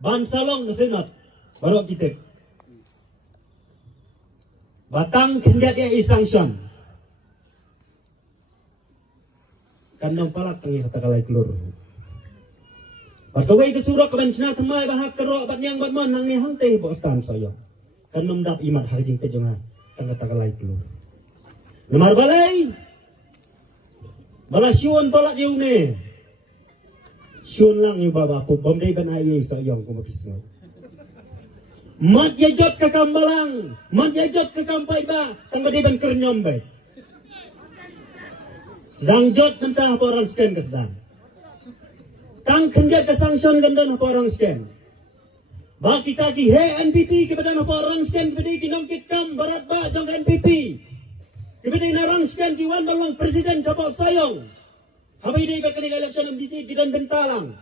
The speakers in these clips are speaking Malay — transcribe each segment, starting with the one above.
ban salong ke senat baru kita batang kendiat dia sanction kan nang palak tangi kata kalai keluar Barkawai ke surah kebencana temai bahak kerok bat yang bat mon nang ni hang teh bo stan saya kan memdap imat hajing pejongan kan kata kalai keluar lemar balai balasiun palak diu ne siun lang yu baba pu bom dei ban ai sayong ko mapis mat yajot ke kambalang mat yajot ke kampai ba tang badi ban kernyom baik sedang jot mentah apa orang scan ke sedang tang kendiat ke sanction gandan apa orang scan ba kita ki he NPP kepada apa orang scan kepada kinongkit kam barat ba jong NPP kepada narang scan ki wan balong presiden sapa sayong habai dei ba kani election MDC kidan bentalang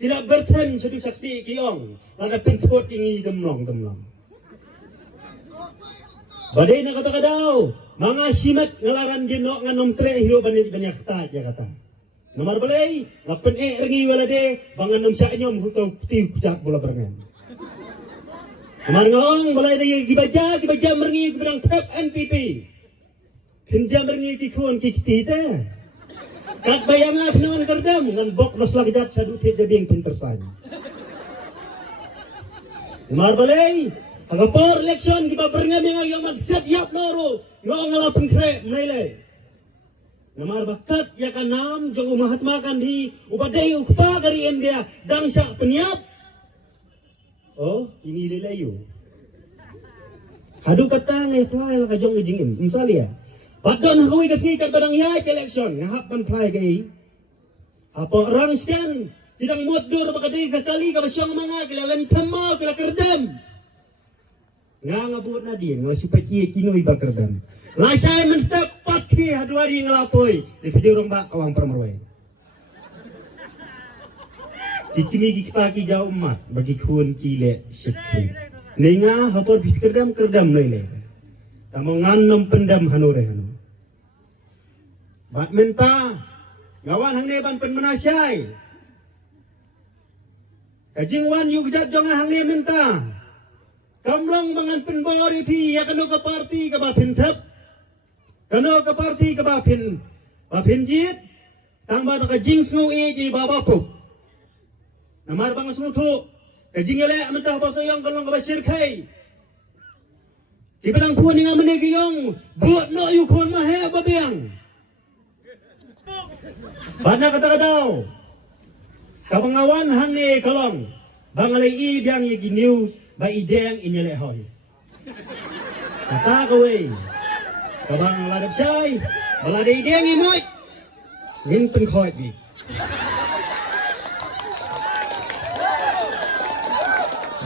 tidak berten sedu sakti kiong ada pintot ingi demlong badai na kata kadau mga simat ngalaran gino nganom tre hiro banyak ta ya kata nomor balai ngapen rengi walade bangan nom sa nyom hutaw ti kucak bola berengan nomor ngong balai de gibaja merengi berang trap NPP pinjam merengi kikon kikti kat bayanga penuan kerdam ngan bok nos lagjat sadu te jabing pintersan nomor balai agapor election giba berengan yang magsat yap noro ngong ngalapun kre menilai nomor bakat ya kanam jong Mahatma Gandhi upadai ukpa dari India dangsa penyap oh ini lelayu hadu kata ngai play la kajong ngijingin misalnya badon hawi kasngikat badang ya election ngahap pan play gai apa orang sekian tidak modur bakadai kakali ka basyang mga kilalan tama kila kerdam ngabut na din ngasupaki kinoy bakerdam lasai menstep pati hadu hari ngelapoi di video romba kawang permerwai dikini pagi jauh mat bagi kun kile syekri ninga hapor kerdam lele tamongan nom pendam hanore hanu bat menta gawan hang neban pen menasai kajingwan yu jat jong hang ne menta kamlong mangan pen bori pi ya kanu ka parti ka bapin thap kanu ka parti ka bapin jit tangba ka jing snu e ji baba pup namar bang snu thu ka jing ele menta ba sayong kalong ka basir khai di pedang puan yang amene giyong buat no yu kon ma he babiang bana kata kadau kabangawan hang ni kalong bangalay i biang yi news ba ideng inyele hoy kata kowe kabang ladap syai balade ideng imoy ngin pen khoy bi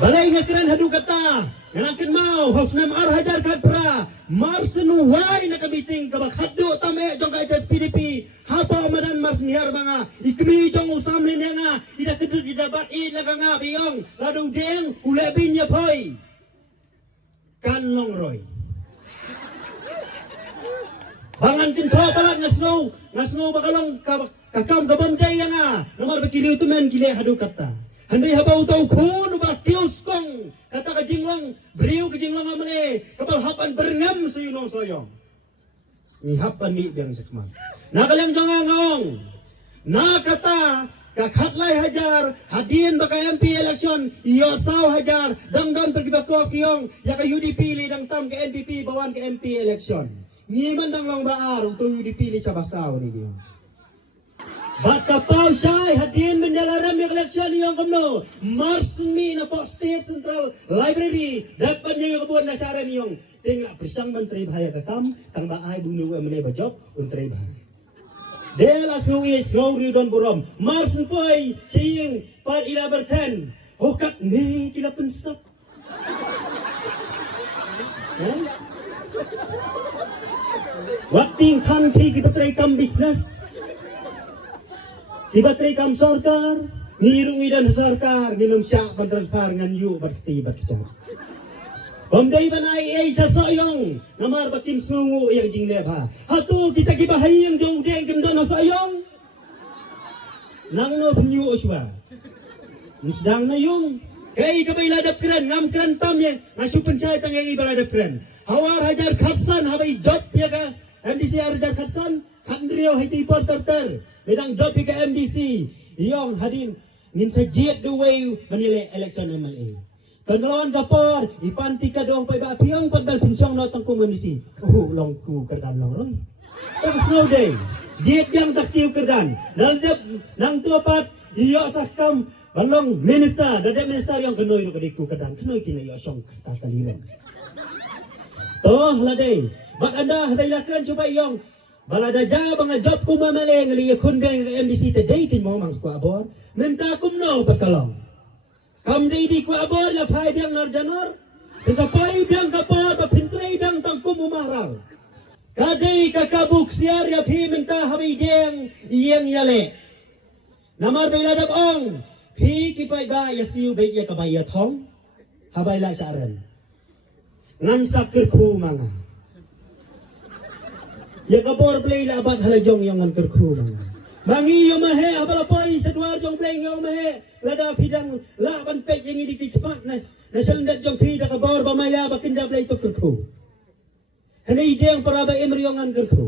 balai ngakran hadu kata nganakin mau haus nam ar hajar kat pra marsenu wai nakabiting kabak hadu tame jong ka HSPDP hapa madan mars niar banga ikmi jong usam ni nga ida kedut ida bat i laga nga biong ladu deng ulebin ya poi kan long roy bangan kinto balat ngasno bakalong kakam kabam day nga nomor bakiliw tumen kile hadu kata Handai habau tau kun ubah kios kong kata ka jinglong beriu ka jinglong amane kapal hapan berengam sayunong soyong ni hapan ni biang sekman nakalang jangangong na kata kakhatlay hajar hadin baka MP election iyo saw hajar dangdang pergibako kiyong ya ka UDP li dang tam ka NPP bawan ka MP election ni man dang long baar utong UDP li sa basaw ni kiyong Bata pau syai hadin menyalaram yang election yang kamno marsmi na po State Central Library dapat niyo kabuan na saran yung tingla prisang menteri bahaya kakam tang baay bunu emene bajop untray bahaya dela suwi sori don burom marsen poi sing par ila berten hokat ni kila pensap wakting kanti kita try kam bisnes Tiba-tiba kam sarkar, ngirungi dan sarkar, nginum syak pentransfer ngan yu berketi berkecar. Pemdai banai sa sayong, namar bakim sungu yang jing lebha. Hatu kita kibahay yang jong deng kemdon sayong. Nang no penyu uswa. sedang na yung kay kabay ladap keren ngam keren tam yang ngasu pencai tang yang ibaladap keren hawar hajar khatsan habay job ya ka MDC hajar khatsan kandrio hiti porter medang job ka MDC yung hadin ngin sa jet the way manila election MLA kanlawan kapor ipanti ka doong pa iba piyong padbal pensyong notang komunisi long ku kerdan long roy terus no day jet yang taktiw kerdan daldap nang tuapat iyo sakam balong minister dadap minister yang kenoy no kadiku kerdan kenoy kinayo song tataliran toh ladai bak anda baylakan coba yung balada ja bang job ko mamale ngali kun bang MDC today tin mo mang ko abor menta kumno patkalong kam dei di ko abor la phai biang nar janor sa pai biang kapor ba pintrei biang tang kumumaral kadai kakabuk siar ya phi menta habi deng iyeng yale namar bayladap ong phi kipai ba yasiu be ya kabaya thong habai la saran ngan sakir khu manga ya kabor play labat halajong yang ngan kerkhu manga mangi yo mahe abala pai sedwar jong play yo mahe lada pidang la ban pek yang di cepat na selendat jong pi da kabor ba maya ba kinda play to kerkhu hani ideng para ba emriongan kerkhu